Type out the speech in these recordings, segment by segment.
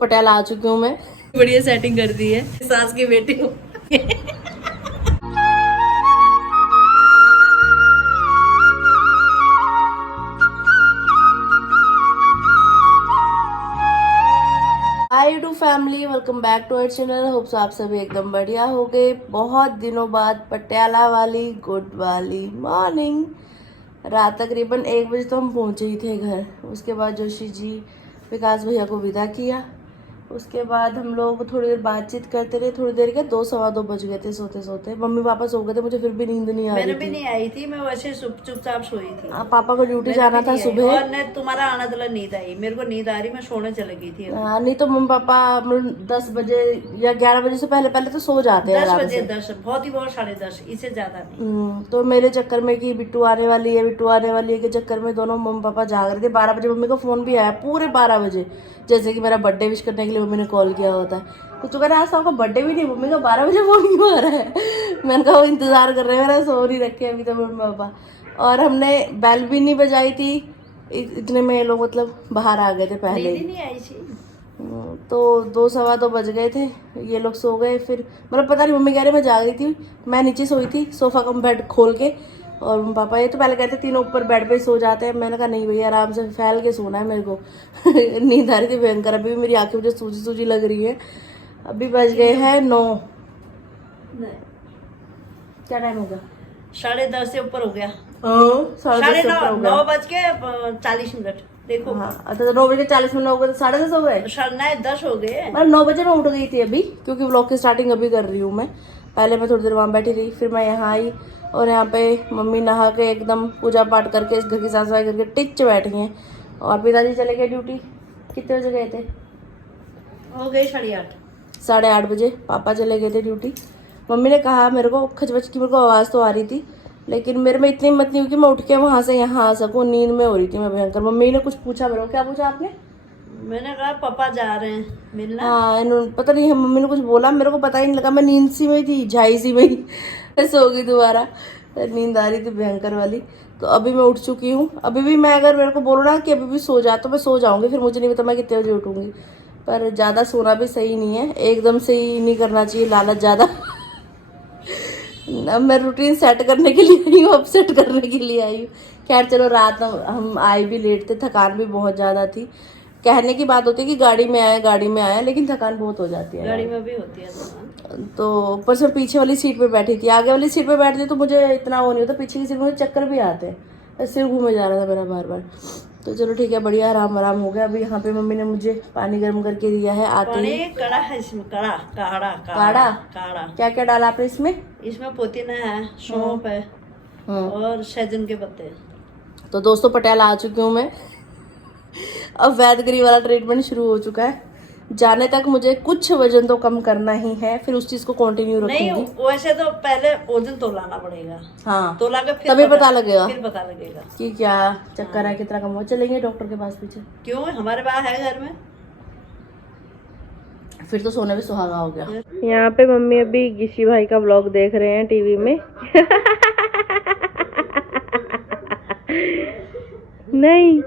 पटियाला आ चुकी हूँ मैं। बढ़िया सेटिंग कर दी है, सास की बेटी हूँ। Hi to family, welcome back to our channel. Hopes आप सभी एकदम बढ़िया हो गए। बहुत दिनों बाद पटियाला वाली गुड वाली मॉर्निंग। रात तकरीबन 1 बजे तो हम पहुंचे ही थे घर। उसके बाद जोशी जी विकास भैया को विदा किया। उसके बाद हम लोग थोड़ी देर बातचीत करते रहे। थोड़ी देर के 2 सवा 2 बज गए थे सोते सोते। मम्मी पापा सो गए थे, मुझे फिर भी नींद नहीं आ रही थी। मैंने भी नहीं आई थी, मैं वैसे चुपचाप सोई थी। पापा को ड्यूटी जाना था सुबह। और न तुम्हारा आना तला नींद आई, मेरे को नींद आ रही, मैं सोने चली गई थी। नहीं तो मम्मी पापा 10 बजे या 11 बजे से पहले पहले तो सो जाते हैं। 10 बजे 10 बहुत ही बहुत 10:30, इससे ज्यादा नहीं। तो मेरे चक्कर में कि बिट्टू आने वाली है के चक्कर में दोनों मम्मी पापा जाग रहे थे। 12 बजे मम्मी का फोन भी आया, पूरे 12 बजे, जैसे कि मेरा बर्थडे विश करने के लिए मम्मी ने कॉल किया होता है। कुछ तो कह रहा है आज आपका बर्थडे भी नहीं, मम्मी का 12 बजे फोन क्यों आ रहा है। मैंने कहा वो इंतजार कर रहे हैं मेरा, सो नहीं रखे अभी तो मम्मी पापा। और हमने बेल भी नहीं बजाई थी, इतने में ये लोग मतलब बाहर आ गए थे पहले ही। नहीं आई थी तो 2 सवा 2 बज गए थे, ये लोग सो गए। फिर मतलब पता नहीं, मम्मी कह रहे मैं जाग रही थी, मैं नीचे सोई थी सोफा का बेड खोल के। और पापा ये तो पहले कहते तीनों ऊपर बेड पे सो जाते हैं। मैंने कहा नहीं भैया, आराम से फैल के सोना है मेरे को। नींद आ रही थी भयंकर। अभी भी मेरी आंखें मुझे सूजी सूजी लग रही है। अभी बज गए हैं 9। क्या टाइम हो गया? 10:30 से ऊपर हो गया। 9:30 9 बज के 40 मिनट। देखो हाँ, तो 9 बजे 40 मिनट हो गए तो 10:30 हो गए। 10 हो गए। मैं 9 बजे मैं उठ गई थी अभी, क्योंकि व्लॉग की स्टार्टिंग अभी कर रही हूँ मैं। पहले मैं थोड़ी देर वहाँ बैठी रही, फिर मैं यहाँ आई और यहाँ पे मम्मी नहा के एकदम पूजा पाठ करके इस घर की साफ सफाई करके टिच बैठी हैं। और पिताजी चले गए ड्यूटी। कितने बजे गए थे? हो गई 8:30। 8:30 बजे पापा चले गए थे ड्यूटी। मम्मी ने कहा मेरे को खचबच की मेरे को आवाज़ तो आ रही थी, लेकिन मेरे में इतनी हिम्मत नहीं हुई कि मैं उठ के वहाँ से यहाँ आ सकूँ। नींद में हो रही थी मैं भयंकर। मम्मी ने कुछ पूछा मेरे को। क्या पूछा आपने? मैंने कहा पापा जा रहे हैं मिलना। हाँ, पता नहीं मम्मी ने कुछ बोला, मेरे को पता ही नहीं लगा। मैं नींद सी में थी, झाई सी में ही। सो गई दोबारा। नींद आ रही थी भयंकर वाली। तो अभी मैं उठ चुकी हूँ। अभी भी मैं अगर मेरे को बोलो ना कि अभी भी सो जा तो मैं सो जाऊंगी, फिर मुझे नहीं पता मैं कितने बजे उठूंगी। पर ज़्यादा सोना भी सही नहीं है, एकदम से ही नहीं करना चाहिए लालच ज़्यादा। अब मैं रूटीन सेट करने के लिए आई हूँ, अब सेट करने के लिए आई हूँ। खैर चलो, रात हम आए भी लेट थे, थकान भी बहुत ज़्यादा थी। कहने की बात होती है कि गाड़ी में आया, लेकिन थकान बहुत हो जाती है। गाड़ी में भी होती है तो ऊपर से पीछे वाली सीट पे बैठी थी, आगे वाली सीट पे बैठती तो मुझे इतना वो नहीं होता। पीछे की सीट में मुझे चक्कर भी आते हैं, सिर घूमे जा रहा था मेरा बार बार। तो चलो ठीक है, बढ़िया आराम हो गया। अभी यहाँ पे मम्मी ने मुझे पानी गर्म करके दिया है आते ही। कड़ा है इसमें, काढ़ा क्या क्या डाला आपने इसमें? इसमें पुदीना है, सौंफ है और सहजन के पत्ते। तो दोस्तों पटियाला आ चुकी हूँ मैं। अब वैदगिरी वाला ट्रीटमेंट शुरू हो चुका है। जाने तक मुझे कुछ वजन तो कम करना ही है, फिर उस चीज को कंटिन्यू रखूंगी। नहीं, वैसे तो पहले वजन तोलाना पड़ेगा। हाँ, तोला के फिर तभी पता लगेगा कि क्या चक्कर है, कितना कम हो। चलेंगे डॉक्टर के पास पीछे। क्यों, हमारे पास है घर में। फिर तो सोना भी सुहागा हो गया। यहाँ पे मम्मी अभी गिशी भाई का व्लॉग देख रहे हैं टीवी में। नहीं।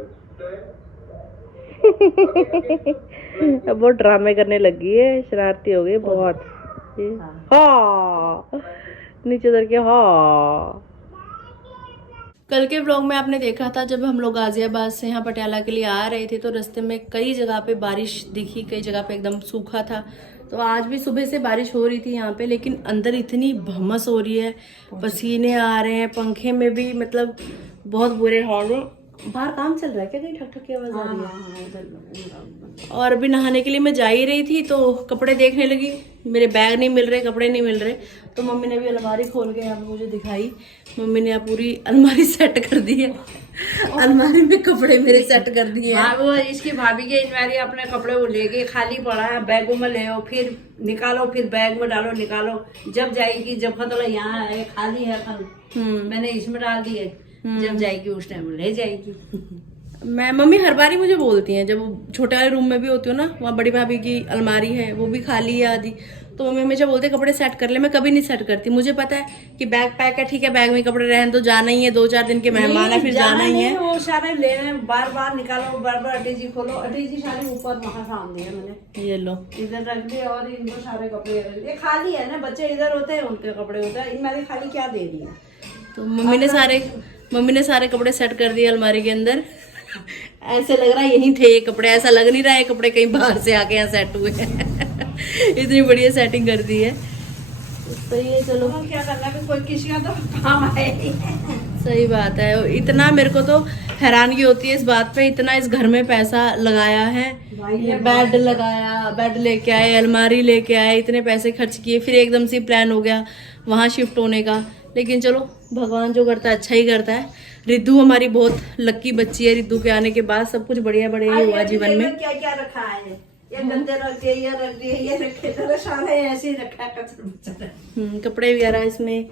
अब बहुत ड्रामे करने लगी है, शरारती हो गई बहुत। हाँ, नीचे उतर के। हाँ, कल के व्लॉग में आपने देखा था जब हम लोग गाजियाबाद से यहाँ पटियाला के लिए आ रहे थे, तो रास्ते में कई जगह पे बारिश दिखी, कई जगह पे एकदम सूखा था। तो आज भी सुबह से बारिश हो रही थी यहाँ पे, लेकिन अंदर इतनी भमस हो रही है, पसीने आ रहे हैं, पंखे में भी मतलब बहुत बुरे हाल हैं। बाहर काम चल रहा है क्या? कहीं ठक ठक की आवाज आ रही है। और अभी नहाने के लिए मैं जा ही रही थी तो कपड़े देखने लगी, मेरे बैग नहीं मिल रहे, कपड़े नहीं मिल रहे। तो मम्मी ने भी अलमारी खोल के यहाँ पे मुझे दिखाई। मम्मी ने पूरी अलमारी सेट कर दी है, अलमारी में कपड़े मेरे सेट कर दिए हैं। वो इसकी भाभी की अलमारी अपने कपड़े वो लेके खाली पड़ा है, बैगों में ले आओ, फिर निकालो, फिर बैग में डालो, निकालो। जब जाएगी, जब खतरा यहाँ है खाली है, मैंने इसमें डाल दिए, जब जाएगी उस टाइम ले जाएगी। मैं मम्मी हर बार ही मुझे बोलती हैं, जब छोटे वाले रूम में भी होती हूँ ना, वहाँ बड़ी भाभी की अलमारी है, वो भी खाली है आधी, तो मम्मी मुझे बोलते कपड़े सेट कर ले, मैं कभी नहीं सेट करती। मुझे पता है कि बैग पैक है, ठीक है, बैग में कपड़े रहने तो जाना ही है, 2-4 दिन के मेहमान है, फिर जाना ही है। वो सारे लेने, बार बार निकालो, बार बार अटैची खोलो, अटैची सारी ऊपर वहाँ सामने है मैंने, ये लो, इधर रख दिए और इनको सारे कपड़े रख दिए। खाली है ना, बच्चे इधर होते हैं, उनके कपड़े होते हैं, इनमें खाली क्या दे रही है। तो मम्मी ने सारे कपड़े सेट कर दिए अलमारी के अंदर। ऐसे लग रहा है यहीं थे ये कपड़े, ऐसा लग नहीं रहा है कपड़े कहीं बाहर से आके यहाँ सेट हुए हैं। इतनी बढ़िया सेटिंग कर दी है। सही है, चलो क्या करना है, कोई किसी का तो काम आए। सही बात है। इतना मेरे को तो हैरानगी होती है इस बात पे, इतना इस घर में पैसा लगाया है, ये बेड लगाया, बेड लेके आए, अलमारी लेके आए, इतने पैसे खर्च किए, फिर एकदम से प्लान हो गया वहाँ शिफ्ट होने का। लेकिन चलो भगवान जो करता है अच्छा ही करता है। रिद्धू हमारी बहुत लक्की बच्ची है, रिद्धू के आने के बाद सब कुछ बढ़िया बढ़िया ही हुआ जीवन में। क्या क्या रखा है, ये गंदे रख दिए, ये रख दिए, ये रखे, तेरे सारे ऐसे ही रखा है। कपड़े वगैरह इसमें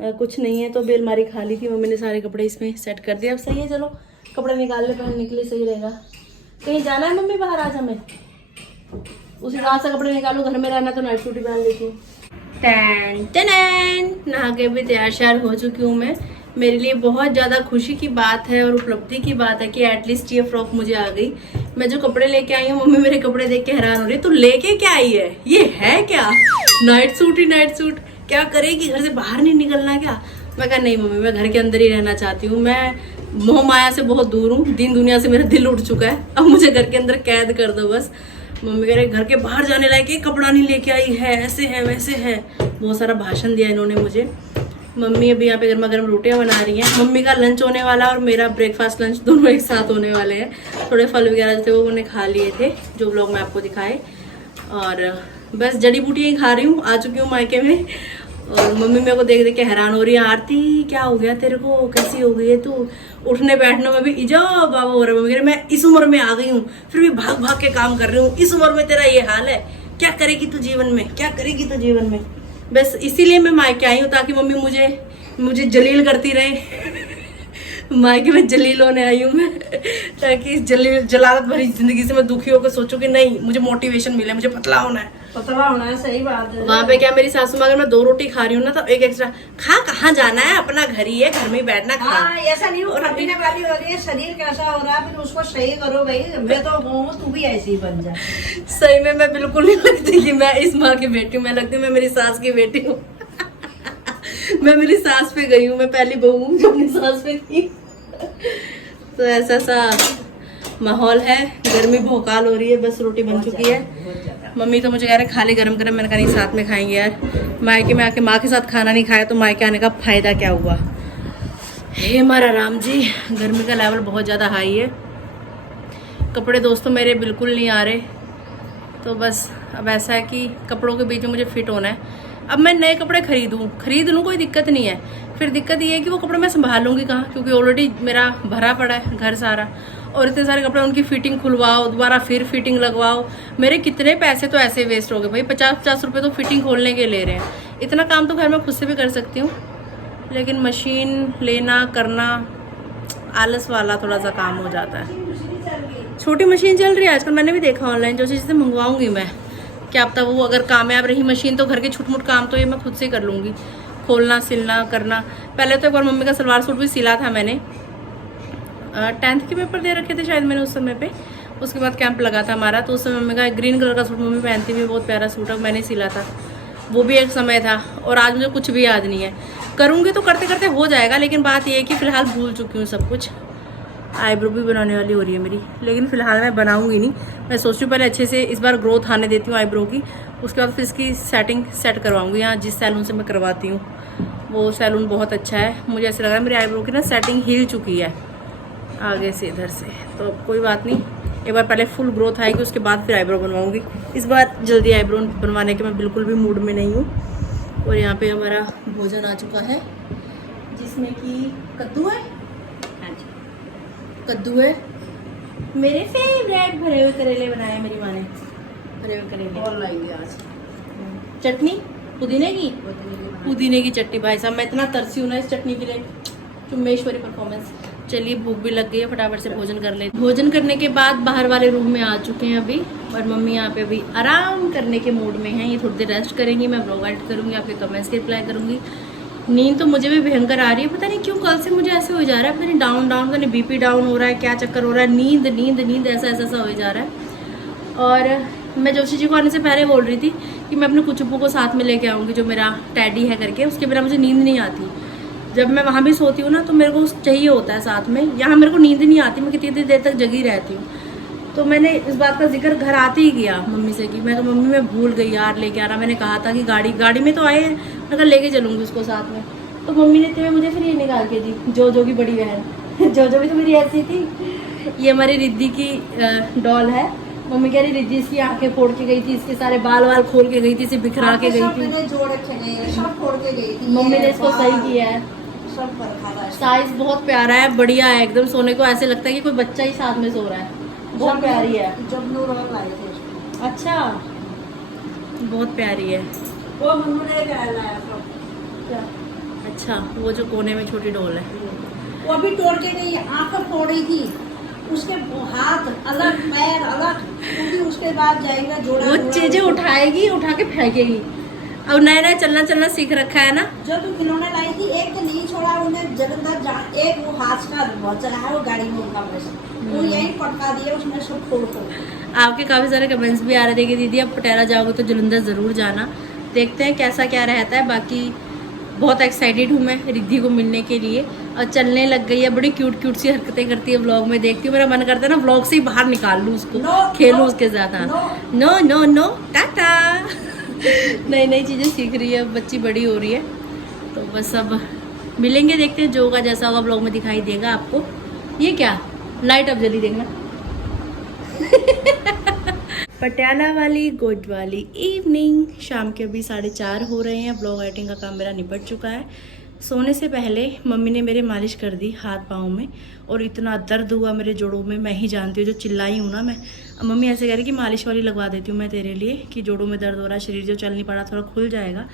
कुछ नहीं है, तो भी अलमारी खाली थी, मम्मी ने सारे कपड़े इसमें सेट कर दिया। अब सही है, चलो कपड़े निकाल ले, पहनने के लिए सही रहेगा। कहीं जाना है मम्मी बाहर आज हमें, उस हिसाब से कपड़े निकालो, घर में रहना तो नाइट सूट पहन लेती हूँ। नहा के भी तैयार श्यार हो चुकी हूँ मैं। मेरे लिए बहुत ज़्यादा खुशी की बात है और उपलब्धि की बात है कि एटलीस्ट ये फ्रॉक मुझे आ गई। मैं जो कपड़े लेके आई हूँ, मम्मी मेरे कपड़े देख के हैरान हो रही है, तू लेके क्या आई है, ये है क्या, नाइट सूट ही नाइट सूट, क्या करेगी, घर से बाहर नहीं निकलना क्या। मैं कहा नहीं मम्मी, मैं घर के अंदर ही रहना चाहती हूँ, मैं मोह माया से बहुत दूर हूँ, दिन दुनिया से मेरा दिल उठ चुका है, अब मुझे घर के अंदर कैद कर दो बस। मम्मी कह रहे घर के बाहर जाने लायक एक कपड़ा नहीं लेके आई है, ऐसे है वैसे है, बहुत सारा भाषण दिया इन्होंने मुझे। मम्मी अभी यहाँ पे गर्मा गर्म रोटियां बना रही हैं। मम्मी का लंच होने वाला और मेरा ब्रेकफास्ट लंच दोनों एक साथ होने वाले हैं। थोड़े फल वगैरह थे वो उन्हें खा लिए थे, जो व्लॉग में आपको दिखाए, और बस जड़ी बूटियाँ ही खा रही हूँ। आ चुकी हूँ मायके में और मम्मी मेरे को देख देख के हैरान हो रही है, आरती क्या हो गया तेरे को, कैसी हो गई है तू, उठने बैठने में भी इजाओ बाबा हो रहा है। मम्मी मैं इस उम्र में आ गई हूँ, फिर भी भाग भाग के काम कर रही हूँ, इस उम्र में तेरा ये हाल है, क्या करेगी तू जीवन में, क्या करेगी तू जीवन में। बस इसीलिए मैं मायके आई हूँ, ताकि मम्मी मुझे जलील करती रहे। मायके में जलील होने आई हूँ मैं, ताकि इस जलालत भरी जिंदगी से मैं दुखी होकर सोचूं कि नहीं, मुझे मोटिवेशन मिले, मुझे पतला होना है, पतला होना है। सही बात है। वहाँ पे क्या मेरी सासू माँ, अगर मैं 2 रोटी खा रही हूँ ना तो एक एक्स्ट्रा खा, कहाँ जाना है, अपना घर ही है, घर में ही बैठना, खा। हाँ, ऐसा नहीं हो पीने वाली हो रही है, शरीर कैसा हो रहा है, फिर उसको सही करो भाई। मैं तो कहूँ तू भी ऐसी ही बन जा। सही में मैं बिल्कुल नहीं लगती कि मैं इस माँ की बेटी हूँ, मैं लगती हूँ मैं मेरी सास की बेटी हूँ। मैं मेरी सास पे गई हूँ, मैं पहली बहू हूँ जो अपनी सास पे थी। तो ऐसा सा माहौल है, गर्मी भोकाल हो रही है, बस रोटी बन चुकी है। मम्मी तो मुझे कह रहे खाली गरम गरम, मैंने कहा नहीं साथ में खाएंगे यार, मायके में आके माँ के साथ खाना नहीं खाया तो मायके आने का फायदा क्या हुआ। हे हमारा राम जी, गर्मी का लेवल बहुत ज़्यादा हाई है। कपड़े दोस्तों मेरे बिल्कुल नहीं आ रहे, तो बस अब ऐसा है कि कपड़ों के बीच में मुझे फिट होना है। अब मैं नए कपड़े खरीद लूँ कोई दिक्कत नहीं है, फिर दिक्कत ये है कि वो कपड़े मैं संभाल लूँगी कहाँ, क्योंकि ऑलरेडी मेरा भरा पड़ा है घर सारा, और इतने सारे कपड़े उनकी फिटिंग खुलवाओ, दोबारा फिर फिटिंग लगवाओ, मेरे कितने पैसे तो ऐसे वेस्ट हो गए भाई। 50-50 रुपये तो फिटिंग खोलने के ले रहे हैं। इतना काम तो घर में खुद से भी कर सकती हूँ, लेकिन मशीन लेना करना आलस वाला थोड़ा सा काम हो जाता है। छोटी मशीन चल रही है आजकल, मैंने भी देखा ऑनलाइन, जो चीज़ें मंगवाऊंगी मैं, क्या पता वो अगर कामयाब रही मशीन तो घर के छुटमुट काम तो ये मैं खुद से कर लूँगी, खोलना सिलना करना। पहले तो एक बार मम्मी का सलवार सूट भी सिला था मैंने, 10th के पेपर दे रखे थे शायद मैंने उस समय पे, उसके बाद कैंप लगा था हमारा, तो उस समय मम्मी का ग्रीन कलर का सूट मम्मी पहनती हुई, बहुत प्यारा सूट है, मैंने सिला था, वो भी एक समय था। और आज मुझे कुछ भी याद नहीं है, करूँगी तो करते करते हो जाएगा, लेकिन बात ये है कि फ़िलहाल भूल चुकी हूँ सब कुछ। आईब्रो भी बनाने वाली हो रही है मेरी, लेकिन फ़िलहाल मैं बनाऊँगी नहीं, मैं सोच रही हूँ पहले अच्छे से इस बार ग्रोथ आने देती हूँ आईब्रो की, उसके बाद फिर इसकी सेट करवाऊँगी। यहाँ जिस सैलून से मैं करवाती हूँ वो सैलून बहुत अच्छा है, मुझे ऐसा लग रहा है मेरी आईब्रो की ना सेटिंग हिल चुकी है आगे से इधर से, तो कोई बात नहीं, एक बार पहले फुल ग्रोथ आएगी उसके बाद फिर आईब्रो बनवाऊँगी। इस बार जल्दी आईब्रो बनवाने के मैं बिल्कुल भी मूड में नहीं हूँ। और यहाँ पे हमारा भोजन आ चुका है, जिसमें कि कद्दू है, कद्दू है, मेरे फेवरेट भरे हुए करेले बनाए मेरी माँ ने, भरे हुए करेले और लाएंगे आज चटनी पुदीने की चटनी। भाई साहब मैं इतना तरसी हूँ ना इस चटनी के लिए, चुम्बेश्वरी परफॉर्मेंस। चलिए भूख भी लग गई है, फटाफट से भोजन कर लेते। भोजन करने के बाद बाहर वाले रूम में आ चुके हैं अभी, और मम्मी यहाँ पे अभी आराम करने के मूड में हैं। ये थोड़ी देर रेस्ट करेंगी, मैं ब्लॉग एडिट करूँगी, आपके कमेंट्स के रिप्लाई करूँगी। नींद तो मुझे भी भयंकर आ रही है, पता नहीं क्यों कल से मुझे ऐसे हो जा रहा है, पता नहीं डाउन पता नहीं बीपी डाउन हो रहा है, क्या चक्कर हो रहा है, नींद नींद नींद ऐसा हो जा रहा है। और मैं जोशी जी को आने से पहले बोल रही थी कि मैं अपने कुचुप्पू को साथ में लेके आऊँगी, जो मेरा टैडी है करके, उसके बिना मुझे नींद नहीं आती। जब मैं वहाँ भी सोती हूँ ना तो मेरे को चाहिए होता है साथ में, यहाँ मेरे को नींद नहीं आती, मैं कितनी देर तक जगी रहती हूँ। तो मैंने इस बात का जिक्र घर आते ही किया मम्मी से कि मैं तो मम्मी मैं भूल गई यार लेके आना, मैंने कहा था कि गाड़ी में तो आए हैं, मैं कहा लेके चलूँगी उसको साथ में। तो मम्मी ने तुम्हें मुझे फिर ये निकाल के दी, जो की बड़ी बहन जो भी तो मेरी ऐसी थी। ये हमारी रिद्धि की डॉल है। मम्मी कह रही रिद्धि इसकी आंखें फोड़ के गई थी, इसके सारे बाल खोल के गई थी, इसे बिखरा के गई थी, सब फोड़ के गई थी। मम्मी ने इसको सही किया है। साइज बहुत प्यारा है, बढ़िया है एकदम, सोने को ऐसे लगता है कि कोई बच्चा ही साथ में सो रहा है, बहुत प्यारी है। जब नूर लाए थे उसको। अच्छा, बहुत प्यारी है वो मम्मी ने लाया था। क्या? अच्छा, वो जो कोने में छोटी डोल है वो भी तोड़ के गई, आंखें फोड़ रही थी, उसके हाथ अलग पैर अलग, क्योंकि उसके बाद जाएगा जोड़ा। वो चीजें उठाएगी, उठा के फेंकेगी। अब नया चलना सीख रखा है ना। जो तू खिलौने लाई थी, एक तो नहीं छोड़ा उन्हें जगंदर, एक वो हाथ का बचा है वो गाड़ी में उनका पैसा, वो यही पटका दिया उसने सब फोड़। आपके काफी सारे कमेंट्स भी आ रहे थे कि दीदी अब पटियाला जाओगे तो जलंधर जरूर जाना, देखते हैं कैसा क्या रहता है। बाकी बहुत एक्साइटेड हूँ मैं रिद्धि को मिलने के लिए, और चलने लग गई है, बड़ी क्यूट सी हरकतें करती है व्लॉग में, देखती हूँ मेरा मन करता है ना व्लॉग से ही बाहर निकाल लूँ उसको, खेलूँ उसके साथ। No no no tata. नई नई चीज़ें सीख रही है, बच्ची बड़ी हो रही है, तो बस अब मिलेंगे, देखते हैं जो होगा जैसा होगा व्लॉग में दिखाई देगा आपको। ये क्या लाइट अब जल्दी देखना। पटियाला वाली गुड वाली इवनिंग, शाम के अभी 4:30 हो रहे हैं। ब्लॉग एडिटिंग का काम मेरा निपट चुका है। सोने से पहले मम्मी ने मेरे मालिश कर दी हाथ पाँव में, और इतना दर्द हुआ मेरे जोड़ों में, मैं ही जानती हूँ, जो चिल्लाई हूँ ना मैं। अब मम्मी ऐसे कह रही कि मालिश वाली लगवा देती हूँ मैं तेरे लिए, कि जोड़ों में दर्द हो रहा है, शरीर जो चल नहीं पड़ा थोड़ा खुल जाएगा,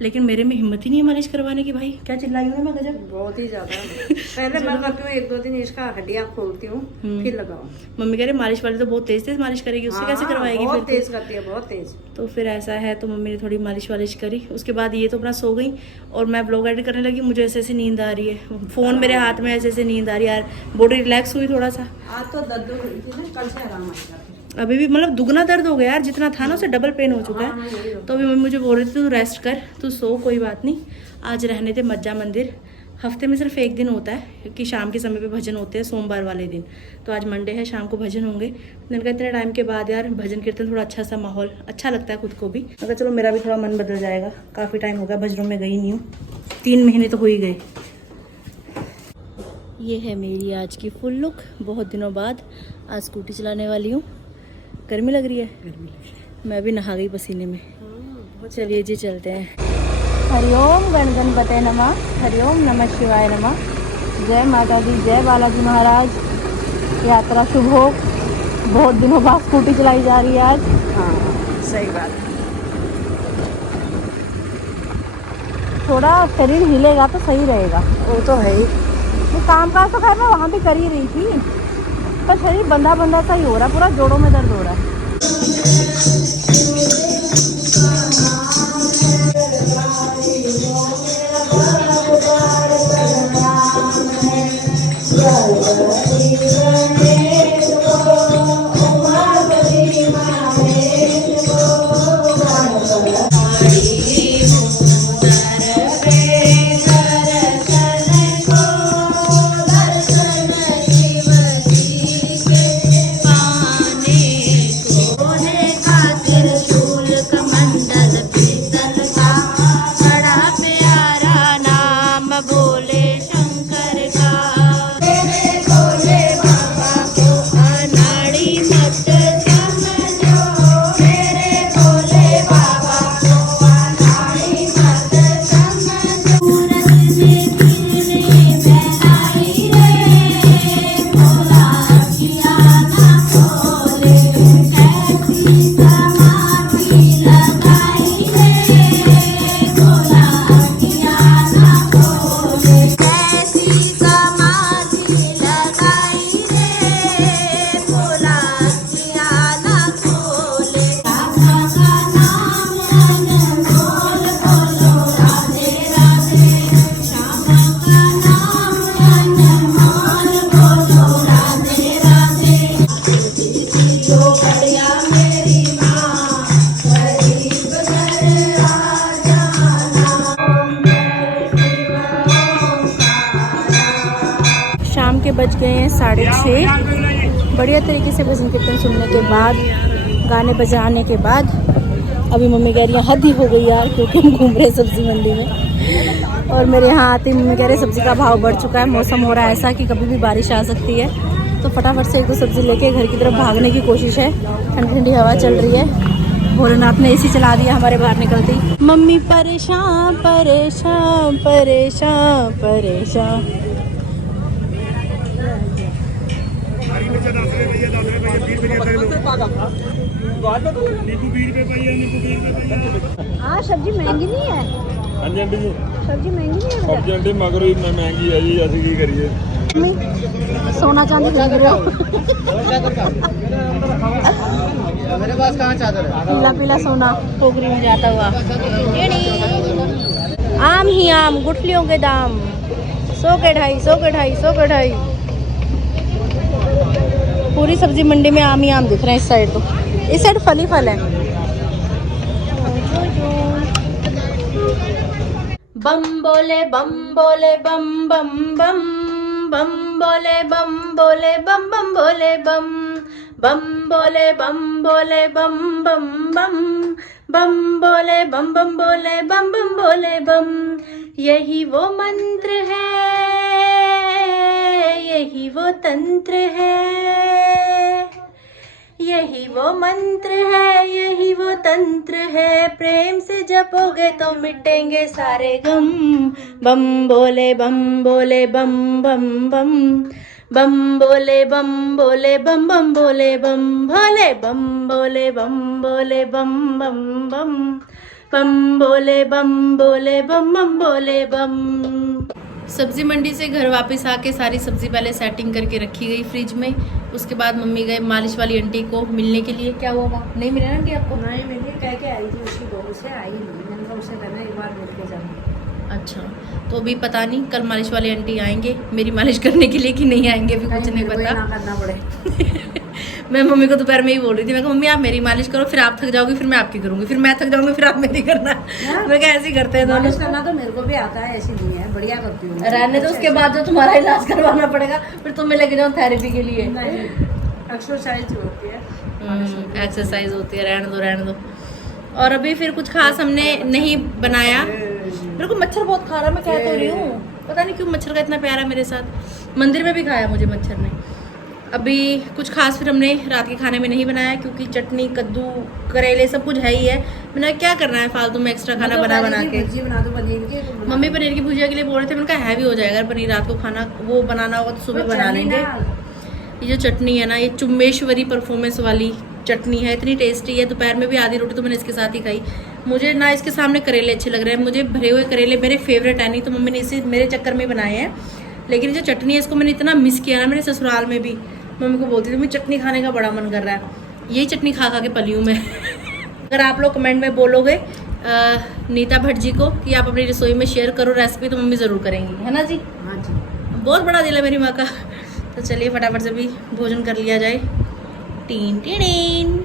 लेकिन मेरे में हिम्मत ही नहीं है मालिश करवाने की। भाई क्या चिल्लाई हूँ ना मैं, गजब बहुत ही ज्यादा। पहले मैं करती हूँ 1-2 दिन इसका हड्डियाँ खोलती हूँ, फिर लगाओ। मम्मी कह रही मालिश वाली तो बहुत तेज मालिश करेगी, उससे कैसे करवाएगी? बहुत तेज करती है, बहुत तेज। तो फिर ऐसा है, तो मम्मी ने थोड़ी मालिश वालिश करी, उसके बाद ये तो अपना सो गई, और मैं ब्लॉग एडिट करने लगी। मुझे ऐसे नींद आ रही है, फोन मेरे हाथ में ऐसे नींद आ रही है यार, बॉडी रिलैक्स हुई थोड़ा सा। आज तो दर्द हो रही थी ना, कल से आराम आएगा। अभी भी मतलब दुगना दर्द हो गया यार, जितना था ना उससे डबल पेन हो चुका है। तो अभी मम्मी मुझे बोल रही थी तू रेस्ट कर, तू सो, कोई बात नहीं। आज रहने थे मज्जा मंदिर, हफ्ते में सिर्फ एक दिन होता है, क्योंकि शाम के समय पे भजन होते हैं सोमवार वाले दिन। तो आज मंडे है, शाम को भजन होंगे। मैंने कहा इतने टाइम के बाद यार भजन कीर्तन, थोड़ा अच्छा सा माहौल अच्छा लगता है खुद को भी। मैं कहा चलो मेरा भी थोड़ा मन बदल जाएगा, काफ़ी टाइम हो गया भजनों में गई नहीं हूँ, 3 महीने तो हो ही गए। ये है मेरी आज की फुल लुक, बहुत दिनों बाद आज स्कूटी चलाने वाली हूँ। गर्मी लग रही है? मैं भी नहा गई पसीने में। चलिए जी चलते हैं। हरिओम गण गणपते नमः, हरिओम नमः शिवाय नमः। जय माता दी, जय बालाजी महाराज। यात्रा शुभ हो। बहुत दिनों बाद स्कूटी चलाई जा रही है आज। हाँ सही बात है। थोड़ा शरीर हिलेगा तो सही रहेगा। वो तो है ही। काम काज तो खैर मैं वहाँ भी कर ही रही थी, पर शरीर बंधा बंधा सा ही हो रहा है, पूरा जोड़ों में दर्द हो रहा है। बज गए हैं 6:30। बढ़िया तरीके से भजन कीर्तन सुनने के बाद, गाने बजाने के बाद अभी मम्मी कह रही है हद ही हो गई यार, क्योंकि हम घूम रहे हैं सब्जी मंडी में। और मेरे यहाँ आते ही मम्मी कह रहे सब्जी का भाव बढ़ चुका है, मौसम हो रहा है ऐसा कि कभी भी बारिश आ सकती है। तो फटाफट से 1-2 सब्जी लेके घर की तरफ भागने की कोशिश है। ठंडी ठंडी हवा चल रही है, भोलेनाथ ने एसी चला दिया हमारे बाहर निकलते ही। मम्मी परेशान परेशान परेशान परेशान। हाँ सब्जी महंगी नहीं है। हाँ जी आंटी जी, सब्जी महंगी नहीं है। सब्जी आंटी मगर ही इतना महंगी है जी, असं की करिए। मम्मी सोना चांदी खरीद रहे हो? मेरे पास कहाँ चादर है? पीला पीला सोना टोकरी में जाता हुआ। आम ही आम, गुठलियों के दाम 100 के 250, 100 के 250, 100 के 250। पूरी सब्जी मंडी में आम ही आम दिख रहे हैं इस साइड। तो इस साइड फल ही फल है। बम बोले बम बोले बम बम बम, बम बोले बम बोले बम बम बोले बम, बम बोले बम बोले बम बम बम, बम बोले बम बम बोले बम बम बोले बम। यही वो मंत्र है, यही वो तंत्र है, यही वो मंत्र है, यही वो तंत्र है। प्रेम से जपोगे तो मिटेंगे सारे गम। बम बोले बम बोले बम बम बम, बम बोले बम बोले बम बम बोले बम, भोले बम बोले बम बोले बम बम बम, बम बोले बम बोले बम बम बोले बम। सब्जी मंडी से घर वापस आके सारी सब्जी पहले सेटिंग करके रखी गई फ्रिज में। उसके बाद मम्मी गए मालिश वाली आंटी को मिलने के लिए। क्या हुआ, नहीं मिला ना आंटी आपको? नहीं मिली, कह के आई थी उसकी बहू से, आई नहीं। मैंने कहा उसे कहना एक बार मिल के जाना। अच्छा, तो अभी पता नहीं कल मालिश वाले आंटी आएंगे मेरी मालिश करने के लिए कि नहीं आएंगे, अभी कुछ नहीं पता। ना करना पड़े। मैं मम्मी को दोपहर में ही बोल रही थी, मैं कहा मम्मी आप मेरी मालिश करो, फिर आप थक जाओगी, फिर मैं आपकी करूंगी, फिर मैं थक जाऊंगी, फिर आप मेरी करना। मैं क्या ऐसे ही करते हैं दोनों। मालिश करना तो मेरे को भी आता है, ऐसी नहीं है, बढ़िया करती हूँ। रहने दो, उसके बाद जो तुम्हारा इलाज करवाना पड़ेगा फिर तुम्हें लेके जाओ थेरेपी के लिए। एक्सरसाइज होती है, एक्सरसाइज होती है, रहने दो रहने दो। और अभी फिर कुछ खास हमने नहीं बनाया। मेरे को मच्छर बहुत खा रहा है, मैं क्या कर रही हूँ पता नहीं क्यों, मच्छर का इतना प्यार है मेरे साथ। मंदिर में भी खाया मुझे मच्छर ने। अभी कुछ खास फिर हमने रात के खाने में नहीं बनाया, क्योंकि चटनी कद्दू करेले सब कुछ है ही है। मैंने क्या करना है फालतू में एक्स्ट्रा खाना बना के। भुर्जी बना दो पनीर की। मम्मी पनीर की भुजिया के लिए बोल रहे थे, मैंने कहा हैवी हो जाएगा पनीर, रात को खाना वो बनाना होगा तो सुबह बना लेंगे। ये जो चटनी है ना, ये चुम्बेश्वरी परफॉर्मेंस वाली चटनी है, इतनी टेस्टी है। दोपहर में भी आधी रोटी तो मैंने इसके साथ ही खाई। मुझे ना इसके सामने करेले अच्छे लग रहे हैं, मुझे भरे हुए करेले मेरे फेवरेट है, नहीं तो मम्मी ने इसे मेरे चक्कर में बनाए हैं। लेकिन जो चटनी है इसको मैंने इतना मिस किया ना, मेरे ससुराल में भी मम्मी को बोलती थी मुझे चटनी खाने का बड़ा मन कर रहा है। यही चटनी खा खा के पली हूँ मैं। अगर आप लोग कमेंट में बोलोगे नीता भट्ट जी को कि आप अपनी रसोई में शेयर करो रेसिपी, तो मम्मी ज़रूर करेंगी, है ना जी? हाँ जी, बहुत बड़ा दिल है मेरी माँ का। तो चलिए फटाफट से भी भोजन कर लिया जाए। टीन टीन,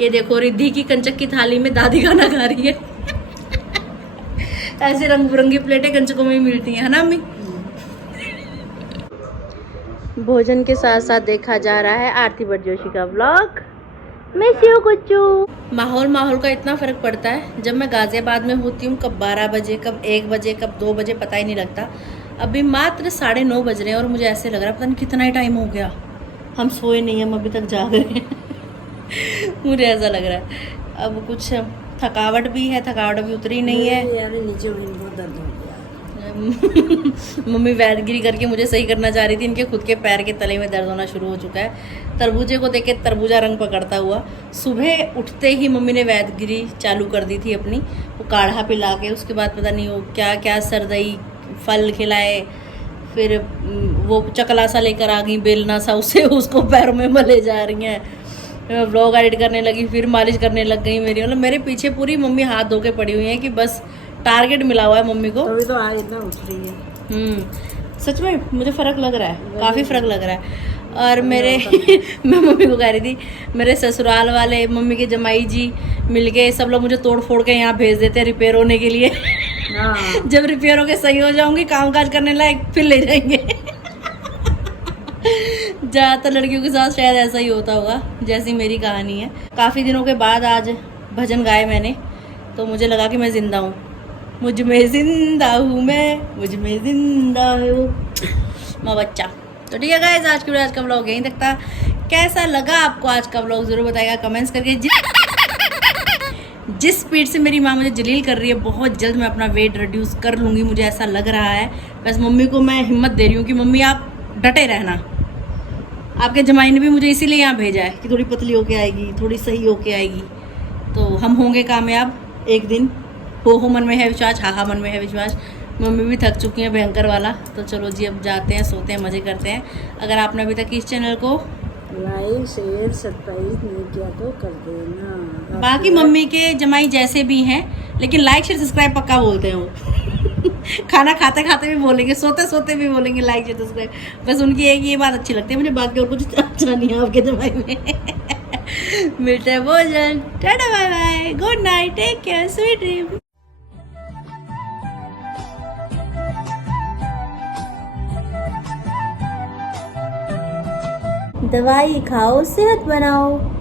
ये देखो रिद्धि की कंचक की थाली में दादी खाना खा रही है। ऐसे रंग बिरंगी प्लेटें कंचकों में ही मिलती हैं, है ना अम्मी? भोजन के साथ साथ देखा जा रहा है आरती भट्ट जोशी का व्लॉग। Miss you कुच्चू। माहौल का इतना फर्क पड़ता है। जब मैं गाजियाबाद में होती हूँ कब 12 बजे, कब 1 बजे, कब 2 बजे, पता ही नहीं लगता। अभी मात्र 9:30 बज रहे हैं और मुझे ऐसे लग रहा है पता नहीं कितना ही टाइम हो गया, हम सोए नहीं, हम अभी तक जाग रहे हैं। मुझे ऐसा लग रहा है। अब कुछ थकावट भी है, थकावट अभी उतरी नहीं है। यार नीचे बहुत दर्द हो गया। मम्मी वैदगिरी करके मुझे सही करना चाह रही थी। इनके खुद के पैर के तले में दर्द होना शुरू हो चुका है। तरबूजे को देख के तरबूजा रंग पकड़ता हुआ। सुबह उठते ही मम्मी ने वैदगिरी चालू कर दी थी अपनी, वो काढ़ा पिला के। उसके बाद पता नहीं वो क्या क्या सरदई फल खिलाए, फिर वो चकला सा लेकर आ गई, बेलना सा, उसे उसको पैरों में मले जा रही हैं। व्लॉग एडिट करने लगी, फिर मालिश करने लग गई मेरी। मतलब मेरे पीछे पूरी मम्मी हाथ धो के पड़ी हुई है कि बस टारगेट मिला हुआ है मम्मी को। तभी तो आज इतना उठ रही है। सच में मुझे फ़र्क लग रहा है, काफ़ी फ़र्क लग रहा है। और मेरे मैं मम्मी को कह रही थी, मेरे ससुराल वाले मम्मी के जमाई जी मिलके सब लोग मुझे तोड़ फोड़ के यहाँ भेज देते हैं रिपेयर होने के लिए। जब रिपेयर होके सही हो जाऊंगी, काम काज करने लायक, फिर ले जाएंगे। ज़्यादातर लड़कियों के साथ शायद ऐसा ही होता होगा जैसी मेरी कहानी है। काफ़ी दिनों के बाद आज भजन गाए मैंने, तो मुझे लगा कि मैं ज़िंदा हूँ। मुझ में ज़िंदा हूँ मैं, मुझ में ज़िंदा हूँ माँ बच्चा। तो ठीक है गाइस, आज का व्लॉग यहीं तक था। कैसा लगा आपको आज का व्लॉग ज़रूर बताइएगा कमेंट्स करके। जिस स्पीड से मेरी माँ मुझे जलील कर रही है, बहुत जल्द मैं अपना वेट रिड्यूस कर लूँगी, मुझे ऐसा लग रहा है। बस मम्मी को मैं हिम्मत दे रही हूँ कि मम्मी आप डटे रहना। आपके जमाई ने भी मुझे इसीलिए यहाँ भेजा है कि थोड़ी पतली होके आएगी, थोड़ी सही होके आएगी, तो हम होंगे कामयाब एक दिन। हो मन में है विश्वास, हाँ मन में है विश्वास। मम्मी भी थक चुकी हैं भयंकर वाला। तो चलो जी, अब जाते हैं, सोते हैं, मज़े करते हैं। अगर आपने अभी तक इस चैनल को लाइक शेयर सब्सक्राइब नहीं किया तो कर देना। बाकी मम्मी के जमाई जैसे भी हैं, लेकिन लाइक शेयर सब्सक्राइब पक्का बोलते हैं वो। खाना खाते खाते भी बोलेंगे, सोते सोते भी बोलेंगे लाइक शेयर सब्सक्राइब। बस उनकी एक ये बात अच्छी लगती है मुझे, बाकी और कुछ अच्छा नहीं है आपके जमाई में। मिलते हैं भोजन, tata bye bye, good night, take care, sweet dream. दवाई खाओ, सेहत बनाओ।